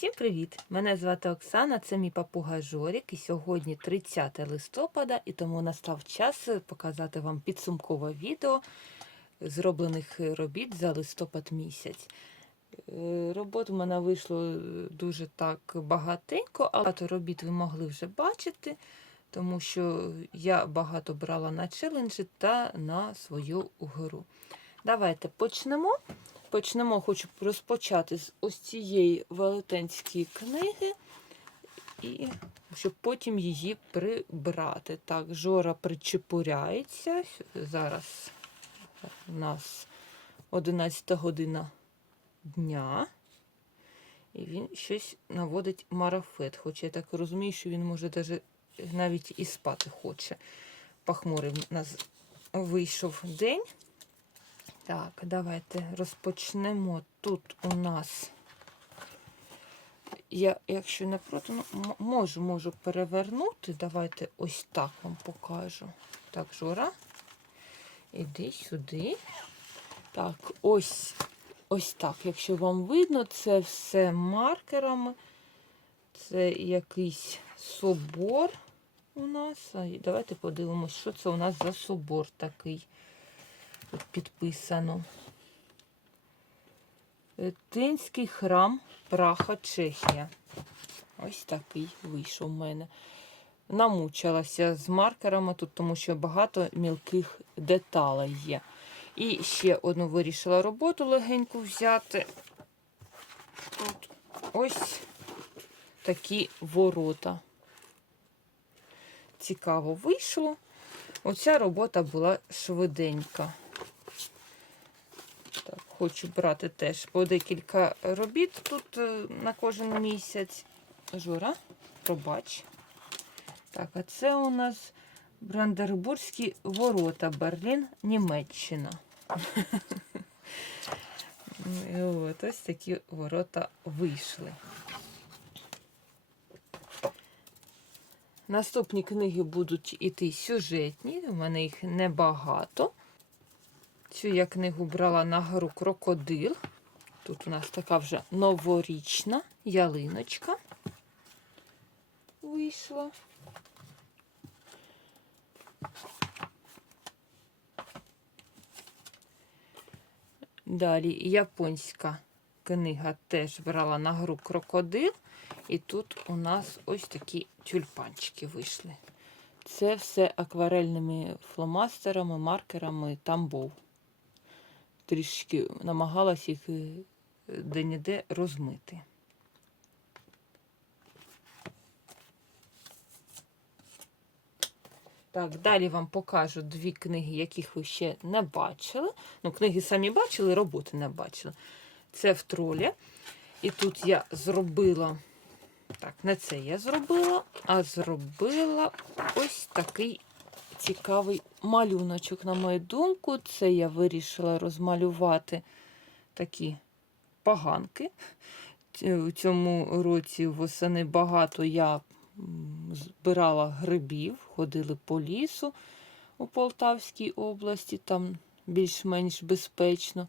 Всім привіт! Мене звати Оксана, це мій папуга Жорік. І сьогодні 30 листопада, і тому настав час показати вам підсумкове відео зроблених робіт за листопад місяць. Е, Робот у мене вийшло дуже так багатенько, але багато робіт ви могли вже бачити, тому що я багато брала на челенджі та на свою гру. Давайте почнемо. Почнемо, хочу розпочати з ось цієї велетенської книги, і щоб потім її прибрати. Так, жора причепуряється. Зараз у нас 11 година дня. І він щось наводить марафет. Хоча я так розумію, що він може навіть і спати хоче. Похмурий в нас вийшов день. Так, давайте розпочнемо. Тут у нас, я, якщо не проти, ну, можу, можу перевернути. Давайте ось так вам покажу. Так, Жора, іди сюди. Так, ось, ось так. Якщо вам видно, це все маркерами. Це якийсь собор у нас. Давайте подивимось, що це у нас за собор такий. Тут підписано. Тинський храм Праха, Чехія. Ось такий вийшов у мене. Намучилася з маркерами тут, тому що багато мілких деталей є. І ще одну вирішила роботу легеньку взяти. Тут ось такі ворота. Цікаво вийшло. Оця робота була швиденька. Хочу брати теж по декілька робіт тут е, на кожен місяць. Жора, пробач. Так, а це у нас Брандербурзькі ворота, Берлін, Німеччина. От, ось такі ворота вийшли. Наступні книги будуть іти сюжетні, у мене їх небагато. Цю я книгу брала на гру крокодил. Тут у нас така вже новорічна ялиночка вийшла. Далі японська книга теж брала на гру крокодил. І тут у нас ось такі тюльпанчики вийшли. Це все акварельними фломастерами, маркерами тамбов. Трішки намагалась їх е, де-ніде розмити. Так, далі вам покажу дві книги, яких ви ще не бачили. Ну, книги самі бачили, роботи не бачили. Це в тролі. І тут я зробила. Так, не це я зробила, а зробила ось такий цікавий малюночок. На мою думку, це я вирішила розмалювати такі поганки. У цьому році восени багато я збирала грибів, ходили по лісу у Полтавській області, там більш-менш безпечно.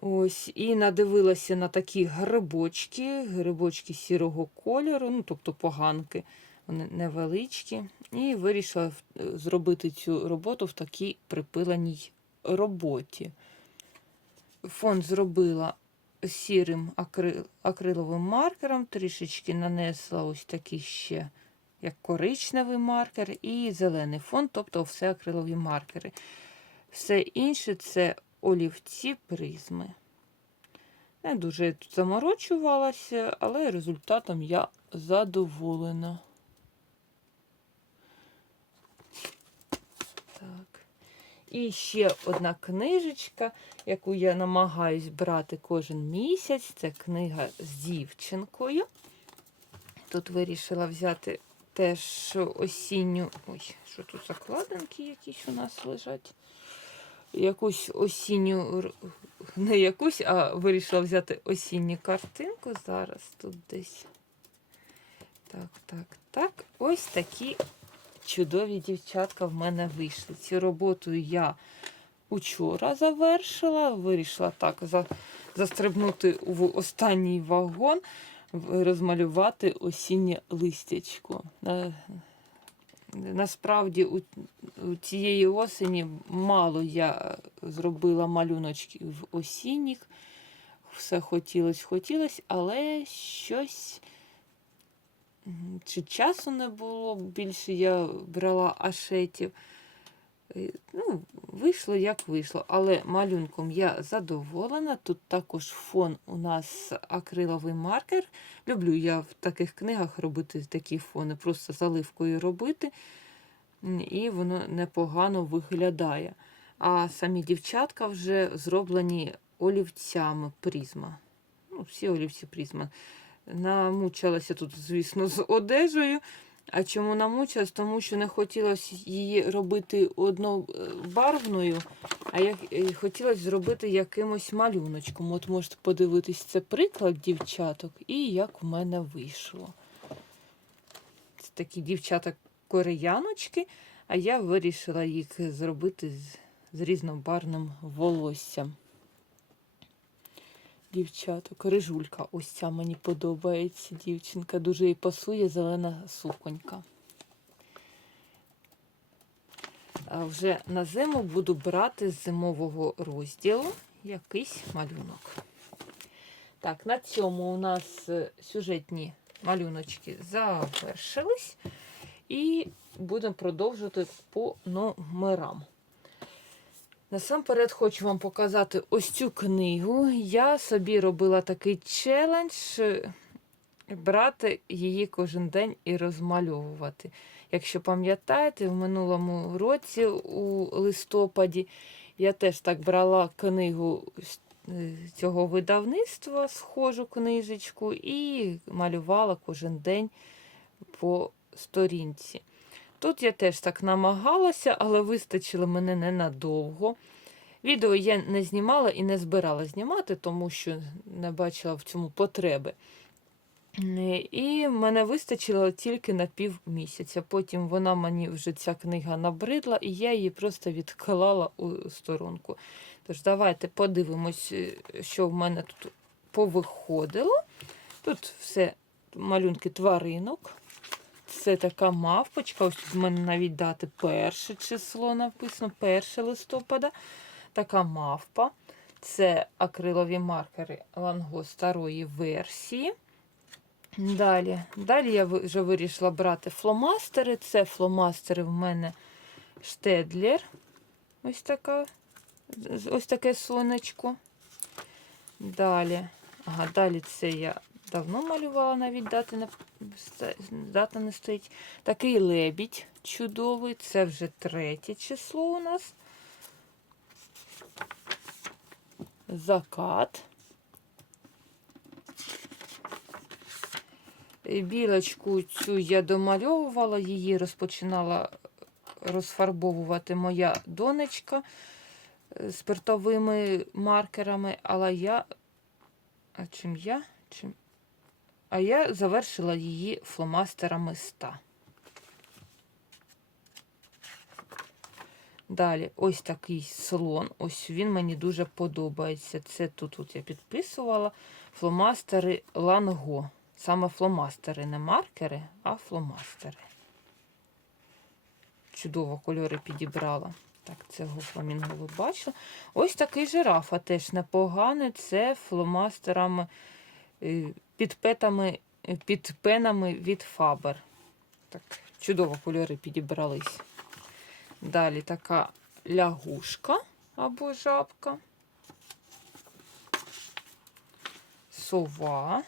Ось, і надивилася на такі грибочки, грибочки сірого кольору, ну, тобто поганки, вони невеличкі. І вирішила зробити цю роботу в такій припиленій роботі. Фон зробила сірим акри- акриловим маркером, трішечки нанесла ось такий ще як коричневий маркер і зелений фон, тобто все акрилові маркери. Все інше це олівці призми. Не дуже я тут заморочувалася, але результатом я задоволена. Так. І ще одна книжечка, яку я намагаюсь брати кожен місяць. Це книга з дівчинкою. Тут вирішила взяти теж осінню. Ой, що тут закладинки якісь у нас лежать якусь осінню, не якусь, а вирішила взяти осінню картинку. Зараз тут десь. Так, так, так. Ось такі чудові дівчатка в мене вийшли. Цю роботу я учора завершила, вирішила так за, застрибнути в останній вагон, розмалювати осіннє листячко. Насправді у, цієї осені мало я зробила малюночків осінніх. Все хотілося, хотілося, але щось чи часу не було, більше я брала ашетів. Е, Ну, вийшло як вийшло, але малюнком я задоволена. Тут також фон у нас акриловий маркер. Люблю я в таких книгах робити такі фони, просто заливкою робити, і воно непогано виглядає. А самі дівчатка вже зроблені олівцями призма. Ну, всі олівці призма. Намучилася тут, звісно, з одежею. А чому намучилась? Тому що не хотілося її робити однобарвною, а я е, хотілося зробити якимось малюночком. От можете подивитись, це приклад дівчаток і як в мене вийшло. Це такі дівчата-кореяночки, а я вирішила їх зробити з, з різнобарвним волоссям. Дівчаток, рижулька, ось ця мені подобається дівчинка. Дуже їй пасує зелена суконька. А вже на зиму буду брати з зимового розділу якийсь малюнок. Так, на цьому у нас е, сюжетні малюночки завершились. І будемо продовжувати по номерам. Насамперед хочу вам показати ось цю книгу. Я собі робила такий челендж е, брати її кожен день і розмальовувати. Якщо пам'ятаєте, в минулому році у листопаді я теж так брала книгу е, цього видавництва, схожу книжечку, і малювала кожен день по сторінці. Тут я теж так намагалася, але вистачило мене ненадовго. Відео я не знімала і не збирала знімати, тому що не бачила в цьому потреби. І мене вистачило тільки на пів місяця. Потім вона мені вже ця книга набридла, і я її просто відклала у сторонку. Тож, давайте подивимось, е, що в мене тут повиходило. Тут все малюнки тваринок. Це така мавпочка. Ось тут в мене навіть дати перше число написано, 1 листопада. Така мавпа. Це акрилові маркери Ланго старої версії. Далі, Далі я вже вирішила брати фломастери. Це фломастери в мене Штедлер. Ось така, ось таке сонечко. Далі. Ага, далі це я давно малювала, навіть дати не, дата не стоїть. Такий лебідь чудовий. Це вже третє число у нас. Закат. Білочку цю я домальовувала, її розпочинала розфарбовувати моя донечка е, спиртовими маркерами, але я. А чим я? Чим? А я завершила її фломастерами 100. Далі, ось такий слон. Ось він мені дуже подобається. Це тут от я підписувала фломастери Ланго. Саме фломастери, не маркери, а фломастери. Чудово кольори підібрала. Так, цього фламінго ви бачили. Ось такий жирафа теж непоганий. Це фломастерами е, під, петами, е, під пенами від Фабер. Так, чудово кольори підібрались. Далі така лягушка або жабка. Сова.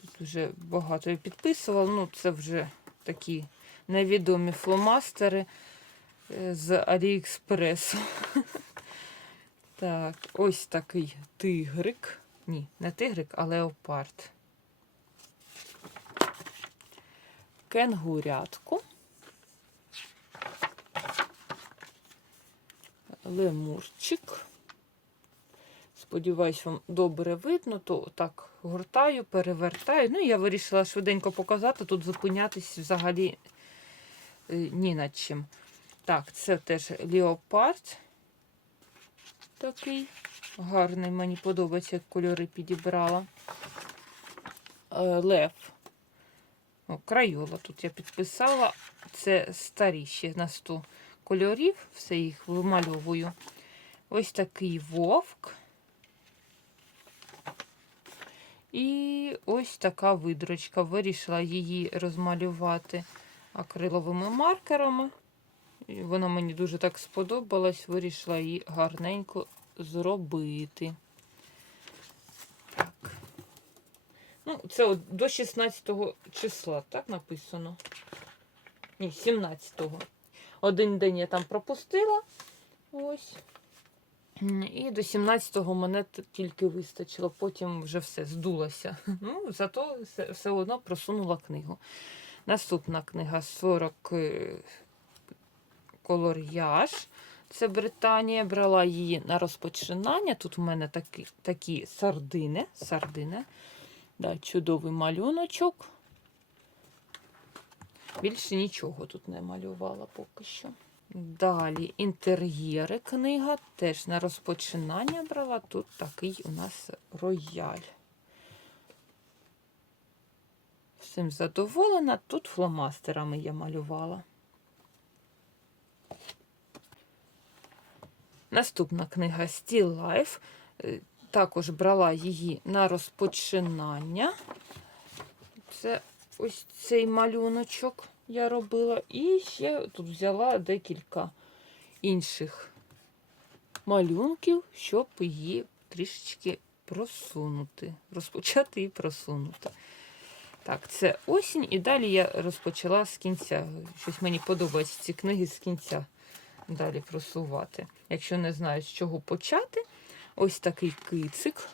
Тут вже багато я підписувала. Ну, це вже такі невідомі фломастери е, з Аліекспресу. Так, ось такий тигрик. Ні, не тигрик, а леопард. Кенгурятку. Лемурчик. Сподіваюсь, вам добре видно, то так гортаю, перевертаю. Ну, я вирішила швиденько показати, тут зупинятись взагалі е, ні над чим. Так, це теж леопард. такий. Гарний, мені подобається, як кольори підібрала. Е, Лев. О, крайола тут я підписала. Це старі ще на 100 кольорів. Все їх вимальовую. Ось такий вовк. І ось така видрочка. Вирішила її розмалювати акриловими маркерами. Вона мені дуже так сподобалась, вирішила її гарненько зробити. Так. Ну, це от до 16 числа, так написано? Ні, 17-го. Один день я там пропустила. Ось. І до 17-го мене тільки вистачило, потім вже все здулося. Ну, зато все, одно просунула книгу. Наступна книга 40 е, колор'яж. Це Британія. Брала її на розпочинання. Тут у мене такі, такі сардини. сардини. Да, чудовий малюночок. Більше нічого тут не малювала поки що. Далі інтер'єри книга. Теж на розпочинання брала. Тут такий у нас рояль. Всім задоволена. Тут фломастерами я малювала. Наступна книга Still Life. Е, Також брала її на розпочинання. Це ось цей малюночок я робила. І ще тут взяла декілька інших малюнків, щоб її трішечки просунути. Розпочати і просунути. Так, це осінь, і далі я розпочала з кінця. Щось мені подобається ці книги з кінця далі просувати. Якщо не знаю, з чого почати, ось такий кицик.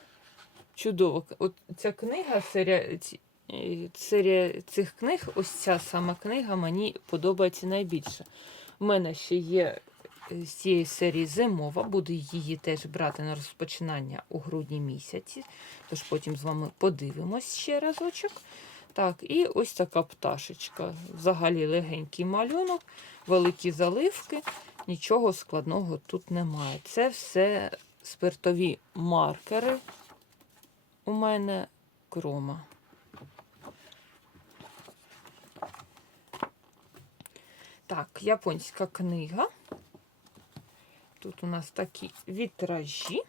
Чудово. От ця книга, серія, е, серія цих книг, ось ця сама книга мені подобається найбільше. У мене ще є е, з цієї серії зимова, буду її теж брати на розпочинання у грудні місяці. Тож потім з вами подивимось ще разочок. Так, і ось така пташечка. Взагалі легенький малюнок, великі заливки, нічого складного тут немає. Це все спиртові маркери. У мене крома. Так, японська книга. Тут у нас такі вітражі.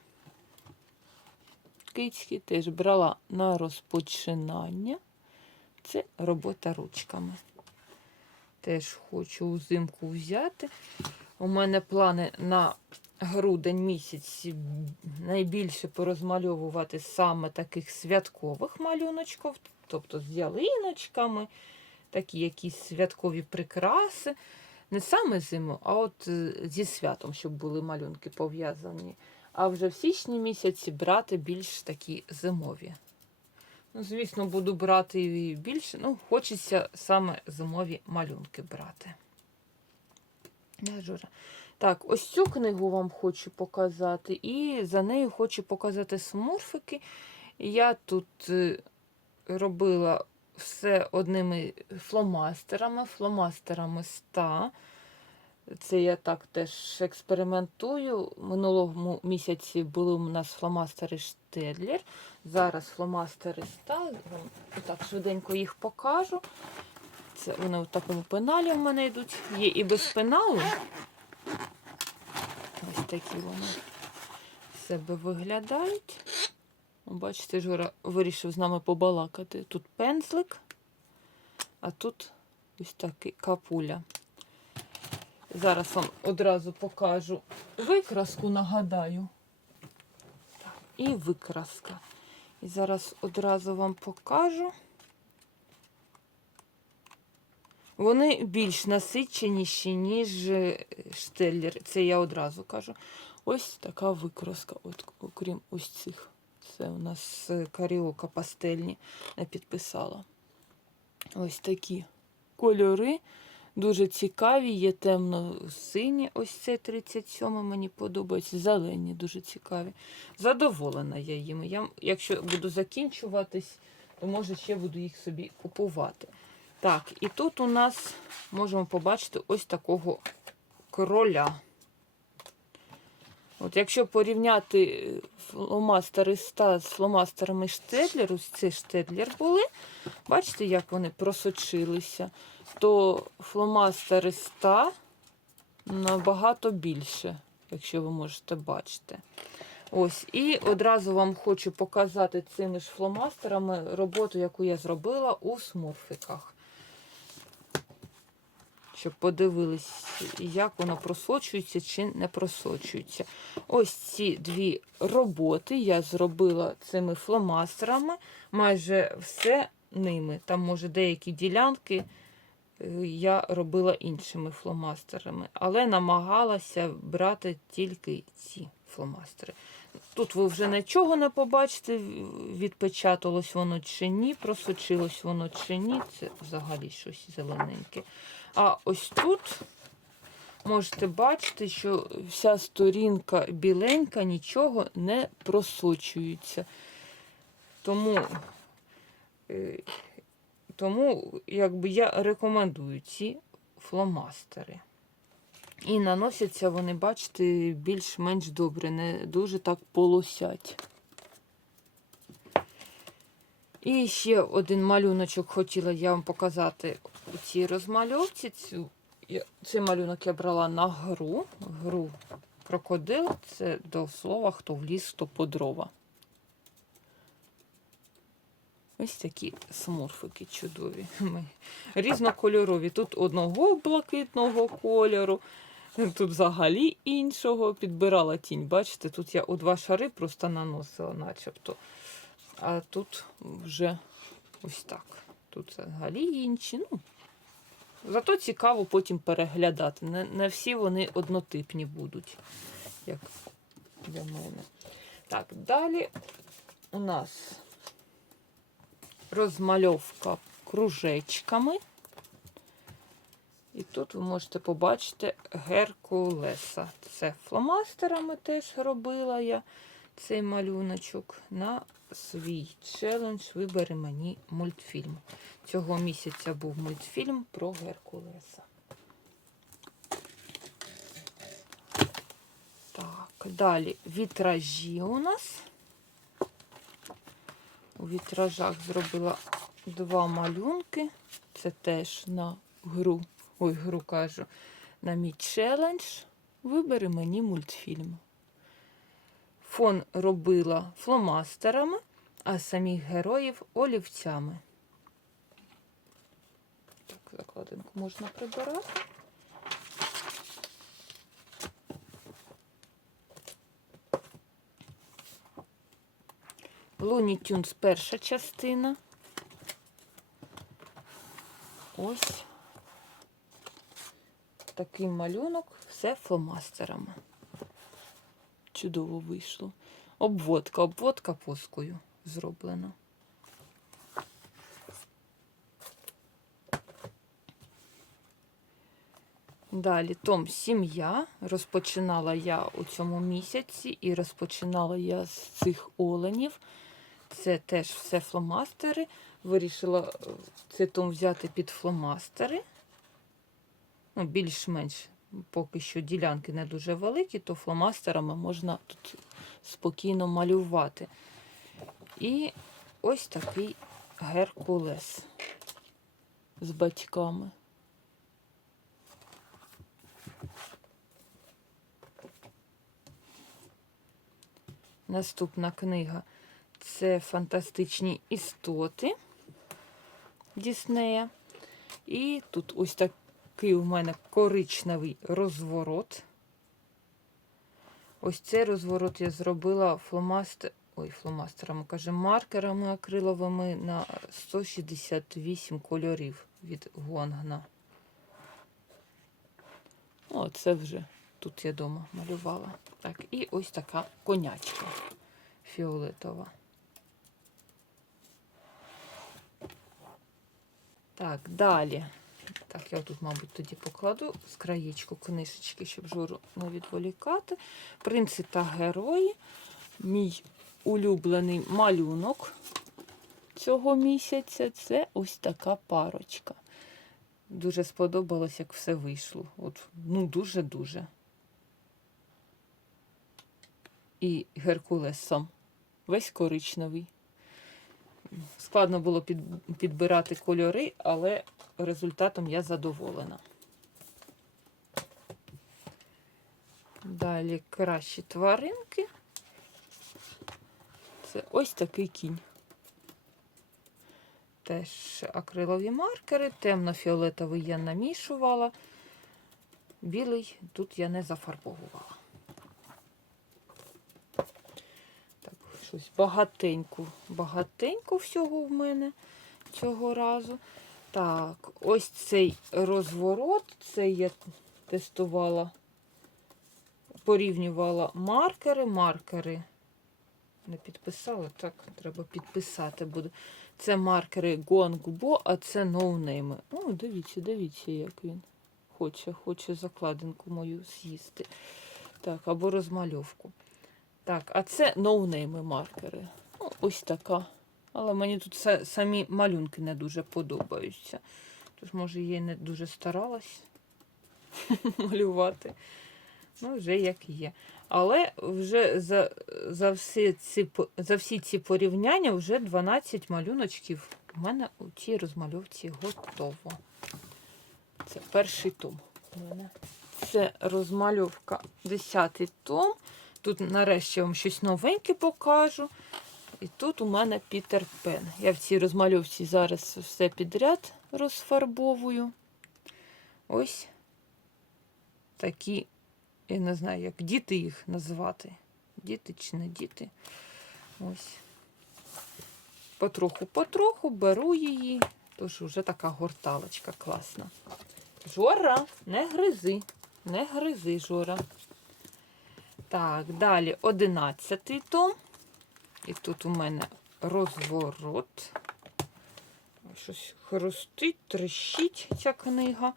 Кицьки теж брала на розпочинання. Це робота ручками. Теж хочу взимку взяти. У мене плани на грудень місяць найбільше порозмальовувати саме таких святкових малюночків, тобто з ялиночками, такі якісь святкові прикраси. Не саме зиму, а от е, зі святом, щоб були малюнки пов'язані. А вже в січні місяці брати більш такі зимові. Ну, звісно, буду брати більше. Ну, хочеться саме зимові малюнки брати. Да, Жора. Так, ось цю книгу вам хочу показати, і за нею хочу показати смурфики. Я тут е, робила все одними фломастерами, фломастерами 100. Це я так теж експериментую. Минулому місяці були у нас фломастери Штедлер. Зараз фломастери 100. Вам Так, швиденько їх покажу. Це вони в такому пеналі в мене йдуть. Є і без пеналу. Ось такі вони себе виглядають. Бачите, Жора вирішив з нами побалакати. Тут пензлик, а тут ось такий капуля. Зараз вам одразу покажу викраску, нагадаю. І викраска. І зараз одразу вам покажу. Вони більш насиченіші, ніж е, штеллер. Це я одразу кажу. Ось така викраска, от, окрім ось цих. Це у нас е, каріока пастельні я підписала. Ось такі кольори. Дуже цікаві, є темно-сині, ось це 37 мені подобається. Зелені дуже цікаві. Задоволена я їм. Я, якщо буду закінчуватись, то може ще буду їх собі купувати. Так, і тут у нас можемо побачити ось такого кроля. От якщо порівняти е, фломастери ста з фломастерами Штедлер, ось це Штедлер були, бачите, як вони просочилися, то фломастери ста набагато більше, якщо ви можете бачити. Ось, і одразу вам хочу показати цими ж фломастерами роботу, яку я зробила у смурфиках. Щоб подивились, як воно просочується чи не просочується. Ось ці дві роботи я зробила цими фломастерами. Майже все ними. Там, може, деякі ділянки е, я робила іншими фломастерами, але намагалася брати тільки ці фломастери. Тут ви вже нічого не побачите, відпечаталось воно чи ні, просочилось воно чи ні. Це взагалі щось зелененьке. А ось тут можете бачити, що вся сторінка біленька, нічого не просочується. Тому, е, тому якби я рекомендую ці фломастери. І наносяться вони, бачите, більш-менш добре, не дуже так полосять. І ще один малюночок хотіла я вам показати у цій розмальовці. Цю, я, цей малюнок я брала на гру. Гру крокодил це до слова, хто в ліс, то по дрова. Ось такі смурфики чудові. Ми Різнокольорові. Тут одного блакитного кольору, тут взагалі іншого. Підбирала тінь. Бачите, тут я у два шари просто наносила, начебто. А тут вже ось так. Тут взагалі інші. Ну, Зато цікаво потім переглядати. Не, не всі вони однотипні будуть, як для мене. Так, далі у нас розмальовка кружечками. І тут ви можете побачити Геркулеса. Це фломастерами теж робила я цей малюночок на свій челендж Вибери мені мультфільм. Цього місяця був мультфільм про Геркулеса. Так, далі вітражі у нас. У вітражах зробила два малюнки. Це теж на гру. Ой, гру кажу, на мій челендж. Вибери мені мультфільм. Фон робила фломастерами, а самих героїв олівцями. Так, закладинку можна прибирати. Луні Тюнс перша частина. Ось такий малюнок, все фломастерами. Чудово вийшло. Обводка, обводка поскою зроблена. Далі том Сім'я. Розпочинала я у цьому місяці і розпочинала я з цих оленів. Це теж все фломастери. Вирішила е, цей том взяти під фломастери. Ну, більш-менш поки що ділянки не дуже великі, то фломастерами можна тут спокійно малювати. І ось такий Геркулес з батьками. Наступна книга це фантастичні істоти Діснея. І тут ось такий у мене коричневий розворот. Ось цей розворот я зробила фломастер, ой, фломастерами, каже, маркерами акриловими на 168 кольорів від Гонгна. О, це вже тут я вдома малювала. Так, і ось така конячка фіолетова. Так, далі. Так, я тут, мабуть, тоді покладу з краєчку книжечки, щоб журу не відволікати. Принци та герої. Мій улюблений малюнок цього місяця це ось така парочка. Дуже сподобалось, як все вийшло. От, Ну, дуже-дуже. і Геркулес сам. Весь коричневий. Складно було під, підбирати кольори, але результатом я задоволена. Далі кращі тваринки. Це ось такий кінь. Теж акрилові маркери, темно-фіолетовий я намішувала. Білий тут я не зафарбовувала. Так, щось багатенько, багатенько всього в мене цього разу. Так, ось цей розворот, це я тестувала, порівнювала маркери, маркери. Не підписала, так, треба підписати буде. Це маркери Гуангбо, а це ноунейми. О, дивіться, дивіться, як він хоче, хоче закладинку мою з'їсти. Так, або розмальовку. Так, а це ноунейми маркери. Ну, ось така. Але мені тут са- самі малюнки не дуже подобаються. Тож, може, я не дуже старалась малювати. Ну, вже як є. Але вже за, за, всі ці, за всі ці порівняння вже 12 малюночків у мене у цій розмальовці готово. Це перший том. у мене. Це розмальовка 10 том. Тут нарешті я вам щось новеньке покажу. І тут у мене Пітер Пен. Я в цій розмальовці зараз все підряд розфарбовую. Ось такі, я не знаю, як діти їх називати. Діти чи не діти. Ось. Потроху-потроху беру її. Тож вже така горталочка класна. Жора, не гризи, не гризи, Жора. Так, далі 11 том. І тут у мене розворот. Щось хрустить, трещить ця книга,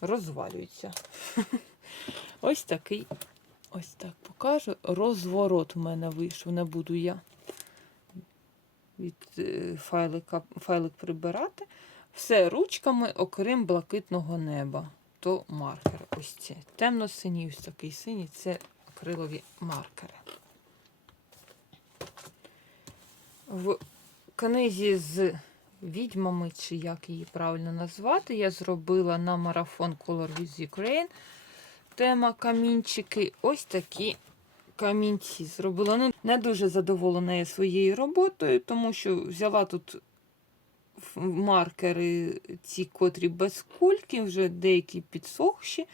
розвалюється. Ось такий, ось так покажу. Розворот у мене вийшов. Не буду я від е, файлика, файлик прибирати. Все ручками, окрім блакитного неба. То маркери. Ось ці. Темно-синій, ось такий синій це акрилові маркери. В книзі з відьмами, чи як її правильно назвати, я зробила на марафон Color with Ukraine. Тема камінчики. Ось такі камінці зробила. Ну, не дуже задоволена я своєю роботою, тому що взяла тут маркери, ці котрі без кульки, вже деякі підсохші.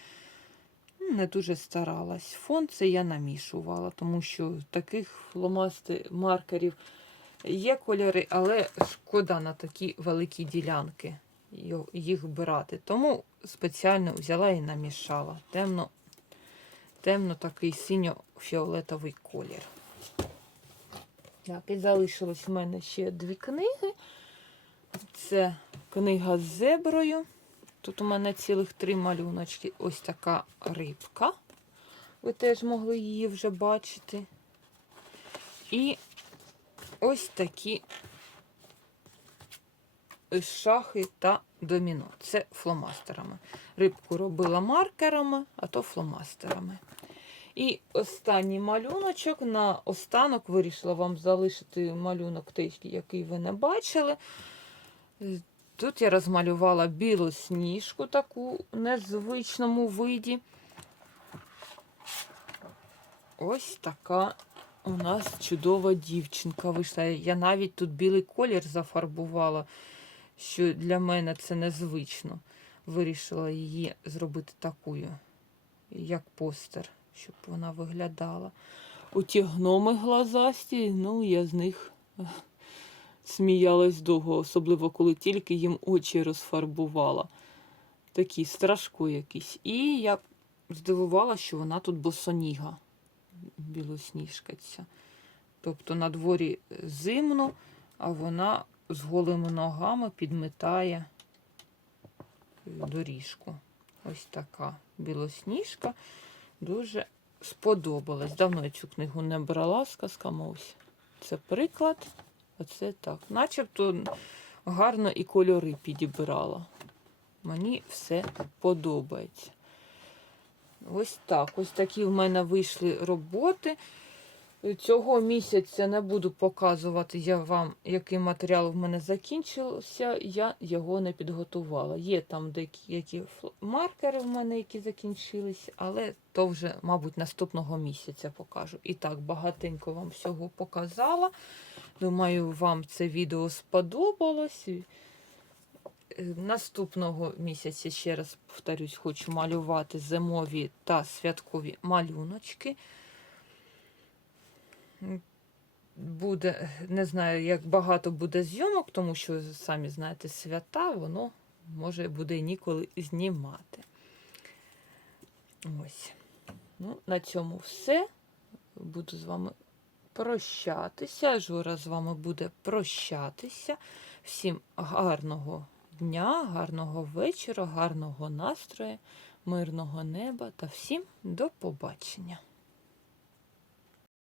Ну, Не дуже старалась. Фон це я намішувала, тому що таких фломасти маркерів є кольори, але шкода на такі великі ділянки їх брати. Тому спеціально взяла і намішала. Темно, темно такий синьо-фіолетовий колір. Так, і залишилось в мене ще дві книги. Це книга з зеброю. Тут у мене цілих три малюночки. Ось така рибка. Ви теж могли її вже бачити. І ось такі шахи та доміно. Це фломастерами. Рибку робила маркерами, а то фломастерами. І останній малюночок на останок вирішила вам залишити малюнок той, який ви не бачили. Тут я розмалювала білу сніжку таку в незвичному виді. Ось така у нас чудова дівчинка вийшла. Я навіть тут білий колір зафарбувала, що для мене це незвично. Вирішила її зробити такою, як постер, щоб вона виглядала. Оті гноми глазасті, ну я з них сміялась довго, особливо коли тільки їм очі розфарбувала. Такі страшко якісь. І я здивувала, що вона тут босоніга, білосніжка ця. Тобто на дворі зимно, а вона з голими ногами підметає доріжку. Ось така білосніжка. Дуже сподобалась. Давно я цю книгу не брала з казками. Ось. Це приклад. Оце так. Начебто гарно і кольори підібрала. Мені все подобається. Ось так. Ось такі в мене вийшли роботи. Цього місяця не буду показувати я вам, який матеріал в мене закінчився. Я його не підготувала. Є там деякі маркери в мене, які закінчились, але то вже, мабуть, наступного місяця покажу. І так, багатенько вам всього показала. Думаю, вам це відео сподобалось. Е, Наступного місяця, ще раз повторюсь, хочу малювати зимові та святкові малюночки. Буде, не знаю, як багато буде зйомок, тому що самі знаєте, свята, воно може буде ніколи знімати. Ось. Ну, на цьому все. Буду з вами прощатися. Жора з вами буде прощатися. Всім гарного дня, гарного вечора, гарного настрою, мирного неба та всім до побачення.